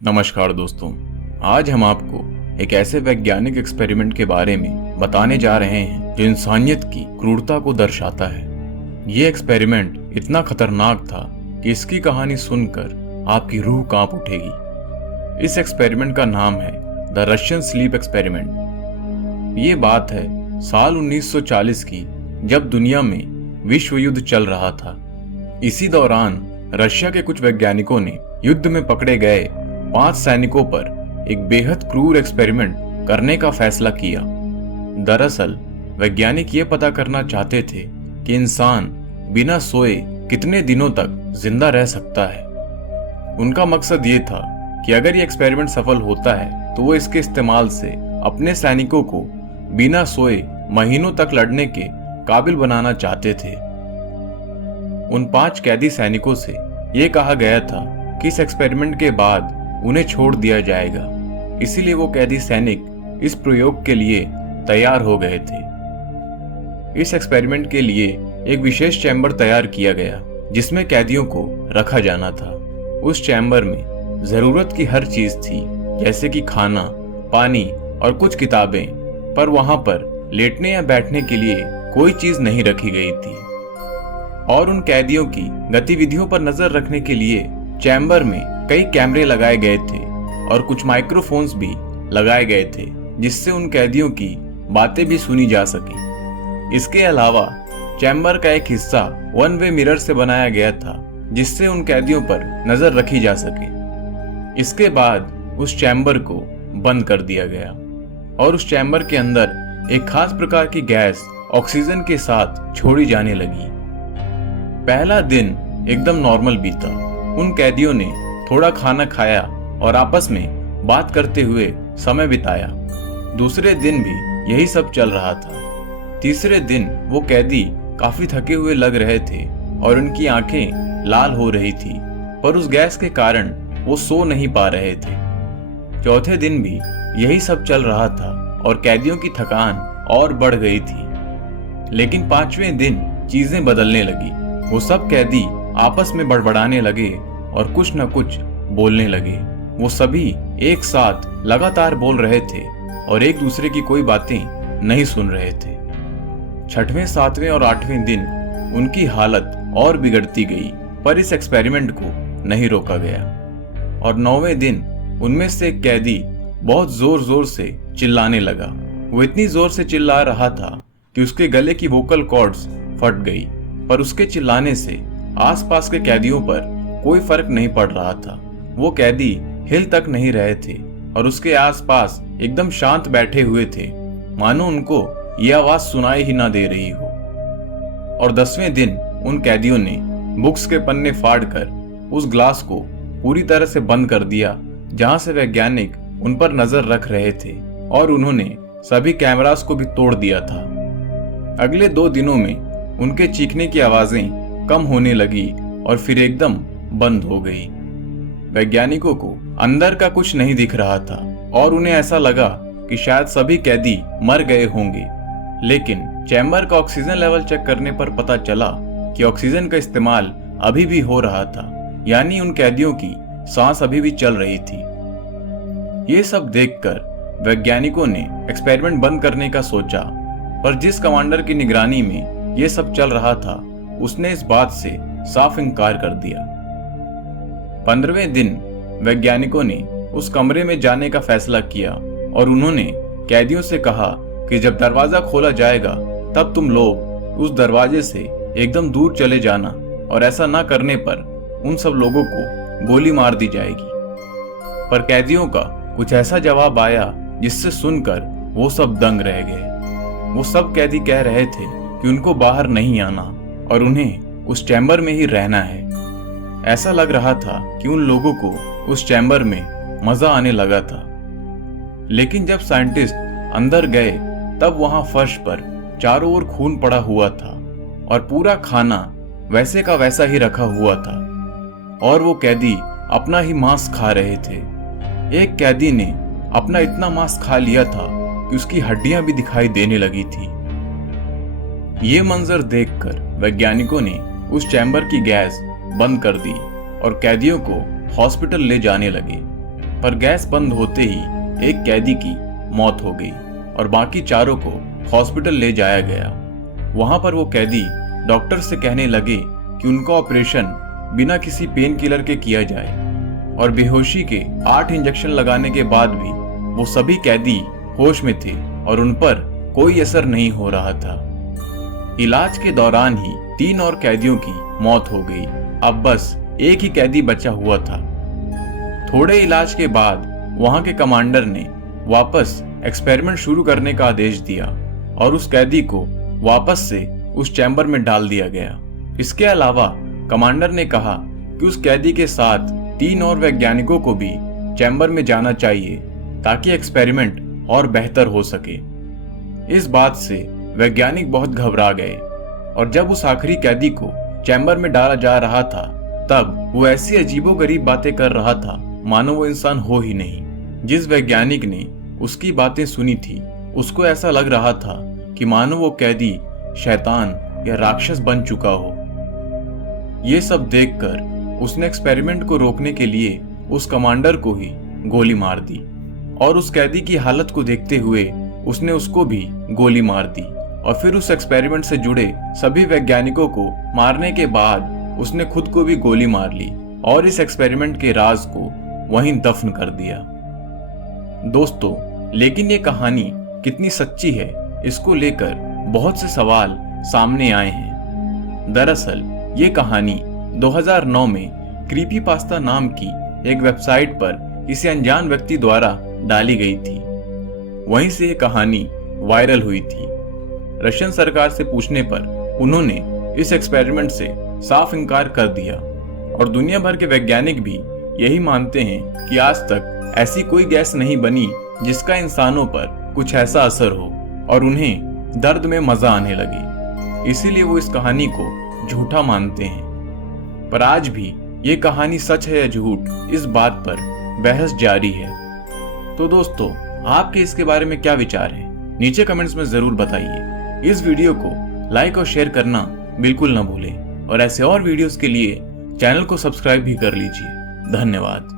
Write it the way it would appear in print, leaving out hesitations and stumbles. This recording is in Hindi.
नमस्कार दोस्तों। आज हम आपको एक ऐसे वैज्ञानिक एक्सपेरिमेंट के बारे में बताने जा रहे हैं जो इंसानियत की क्रूरता को दर्शाता है। ये एक्सपेरिमेंट इतना खतरनाक था कि इसकी कहानी सुनकर आपकी रूह कांप उठेगी। इस एक्सपेरिमेंट का नाम है द रशियन स्लीप एक्सपेरिमेंट। ये बात है साल 1940 की, जब दुनिया में विश्व युद्ध चल रहा था। इसी दौरान रशिया के कुछ वैज्ञानिकों ने युद्ध में पकड़े गए 5 सैनिकों पर एक बेहद क्रूर एक्सपेरिमेंट करने का फैसला किया। दरअसल वैज्ञानिक ये पता करना चाहते थे कि इंसान बिना सोए कितने दिनों तक जिंदा रह सकता है। उनका मकसद ये था कि अगर ये एक्सपेरिमेंट सफल होता है तो वो इसके इस्तेमाल से अपने सैनिकों को बिना सोए महीनों तक लड़ने के काबिल बनाना चाहते थे। उन 5 कैदी सैनिकों से ये कहा गया था कि इस एक्सपेरिमेंट के बाद उन्हें छोड़ दिया जाएगा, इसीलिए वो कैदी सैनिक इस प्रयोग के लिए तैयार हो गए थे। इस एक्सपेरिमेंट के लिए एक विशेष चैम्बर तैयार किया गया जिसमें कैदियों को रखा जाना था। उस चैम्बर में जरूरत की हर चीज थी, जैसे कि खाना, पानी और कुछ किताबें, पर वहां पर लेटने या बैठने के लिए कोई चीज नहीं रखी गई थी। और उन कैदियों की गतिविधियों पर नजर रखने के लिए चैम्बर में कई कैमरे लगाए गए थे और कुछ माइक्रोफोन्स भी लगाए गए थे, जिससे उन कैदियों की बातें भी सुनी जा सके। इसके अलावा चैम्बर का एक हिस्सा 1 वे मिरर से बनाया गया था, जिससे उन कैदियों पर नजर रखी जा सके। इसके बाद उस चैम्बर को बंद कर दिया गया और उस चैम्बर के अंदर एक खास प्रकार की गैस ऑक्सीजन के साथ छोड़ी जाने लगी। पहला दिन एकदम नॉर्मल बीता। उन कैदियों ने थोड़ा खाना खाया और आपस में बात करते हुए समय बिताया। दूसरे दिन भी यही सब चल रहा था। तीसरे दिन वो कैदी काफी थके हुए लग रहे थे और उनकी आंखें लाल हो रही थी, पर उस गैस के कारण वो सो नहीं पा रहे थे। चौथे दिन भी यही सब चल रहा था और कैदियों की थकान और बढ़ गई थी। लेकिन 5वें दिन चीजें बदलने लगी। वो सब कैदी आपस में बड़बड़ाने लगे और कुछ न कुछ बोलने लगे। वो सभी एक साथ लगातार बोल रहे थे और एक दूसरे की कोई बातें नहीं सुन रहे थे। 6वें, 7वें और 8वें दिन उनकी हालत और बिगड़ती गई, पर इस एक्सपेरिमेंट को नहीं रोका गया। और 9वें दिन उनमें से एक कैदी बहुत जोर जोर से चिल्लाने लगा। वो इतनी जोर से चिल्ला रहा था कि उसके गले की वोकल कॉर्ड्स फट गई, पर उसके चिल्लाने से आसपास के कैदियों पर कोई फर्क नहीं पड़ रहा था। वो कैदी हिल तक नहीं रहे थे और उसके आसपास एकदम शांत बैठे हुए थे, मानो उनको ये आवाज सुनाई ही ना दे रही हो। और 10वें दिन उन कैदियों ने बुक्स के पन्ने फाड़कर उस ग्लास को पूरी तरह से बंद कर दिया जहां से वैज्ञानिक उन पर नजर रख रहे थे, और उन्होंने सभी कैमरास को भी तोड़ दिया था। अगले 2 दिनों में उनके चीखने की आवाजें कम होने लगी और फिर एकदम बंद हो गई। वैज्ञानिकों को अंदर का कुछ नहीं दिख रहा था और उन्हें ऐसा लगा कि शायद सभी कैदी मर गए होंगे। लेकिन चैम्बर का ऑक्सीजन लेवल चेक करने पर पता चला कि ऑक्सीजन का इस्तेमाल अभी भी हो रहा था, यानी उन कैदियों की सांस अभी भी चल रही थी। ये सब देखकर वैज्ञानिकों ने एक्सपेरिमेंट बंद करने का सोचा, पर जिस कमांडर की निगरानी में ये सब चल रहा था उसने इस बात से साफ इनकार कर दिया। 15वें दिन वैज्ञानिकों ने उस कमरे में जाने का फैसला किया और उन्होंने कैदियों से कहा कि जब दरवाजा खोला जाएगा तब तुम लोग उस दरवाजे से एकदम दूर चले जाना, और ऐसा ना करने पर उन सब लोगों को गोली मार दी जाएगी। पर कैदियों का कुछ ऐसा जवाब आया जिससे सुनकर वो सब दंग रह गए। वो सब कैदी कह रहे थे कि उनको बाहर नहीं आना और उन्हें उस चैम्बर में ही रहना है। ऐसा लग रहा था कि उन लोगों को उस चैम्बर में मजा आने लगा था। लेकिन जब साइंटिस्ट अंदर गए तब वहां फर्श पर चारों ओर खून पड़ा हुआ था और पूरा खाना वैसे का वैसा ही रखा हुआ था, और वो कैदी अपना ही मांस खा रहे थे। एक कैदी ने अपना इतना मांस खा लिया था कि उसकी हड्डियां भी दिखाई देने लगी थी। ये मंजर देखकर वैज्ञानिकों ने उस चैम्बर की गैस बंद कर दी और कैदियों को हॉस्पिटल ले जाने लगे। पर गैस बंद होते ही एक कैदी की मौत हो गई और बाकी चारों को हॉस्पिटल ले जाया गया। वहां पर वो कैदी डॉक्टर से कहने लगे कि उनका ऑपरेशन बिना किसी पेन किलर के किया जाए और बेहोशी के 8 इंजेक्शन लगाने के बाद भी वो सभी कैदी होश में थे और उन पर कोई असर नहीं हो रहा था। इलाज के दौरान ही 3 और कैदियों की मौत हो गई। अब बस एक ही कैदी बचा हुआ था। थोड़े इलाज के बाद वहां के कमांडर ने वापस एक्सपेरिमेंट शुरू करने का आदेश दिया और उस कैदी को वापस से उस चैम्बर में डाल दिया गया। इसके अलावा कमांडर ने कहा कि उस कैदी के साथ 3 और वैज्ञानिकों को भी चैम्बर में जाना चाहिए ताकि एक्सपेरिमेंट और बेहतर हो सके। इस बात से वैज्ञानिक बहुत घबरा गए और जब उस आखिरी कैदी को चैम्बर में डाला जा रहा था तब वो ऐसी अजीबोगरीब बातें कर रहा था मानो वो इंसान हो ही नहीं। जिस वैज्ञानिक ने उसकी बातें सुनी थी उसको ऐसा लग रहा था कि मानो वो कैदी शैतान या राक्षस बन चुका हो। ये सब देखकर उसने एक्सपेरिमेंट को रोकने के लिए उस कमांडर को ही गोली मार दी और उस कैदी की हालत को देखते हुए उसने उसको भी गोली मार दी और फिर उस एक्सपेरिमेंट से जुड़े सभी वैज्ञानिकों को मारने के बाद उसने खुद को भी गोली मार ली और इस एक्सपेरिमेंट के राज को वहीं दफन कर दिया। दोस्तों, लेकिन ये कहानी कितनी सच्ची है इसको लेकर बहुत से सवाल सामने आए हैं। दरअसल ये कहानी 2009 में क्रीपीपास्ता नाम की एक वेबसाइट पर किसी अनजान व्यक्ति द्वारा डाली गई थी। वहीं से ये कहानी वायरल हुई थी। रशियन सरकार से पूछने पर उन्होंने इस एक्सपेरिमेंट से साफ इनकार कर दिया और दुनिया भर के वैज्ञानिक भी यही मानते हैं कि आज तक ऐसी कोई गैस नहीं बनी जिसका इंसानों पर कुछ ऐसा असर हो और उन्हें दर्द में मजा आने लगे। इसीलिए वो इस कहानी को झूठा मानते हैं। पर आज भी ये कहानी सच है या झूठ, इस बात पर बहस जारी है। तो दोस्तों, आपके इसके बारे में क्या विचार है नीचे कमेंट्स में जरूर बताइए। इस वीडियो को लाइक और शेयर करना बिल्कुल ना भूलें और ऐसे और वीडियोस के लिए चैनल को सब्सक्राइब भी कर लीजिए। धन्यवाद।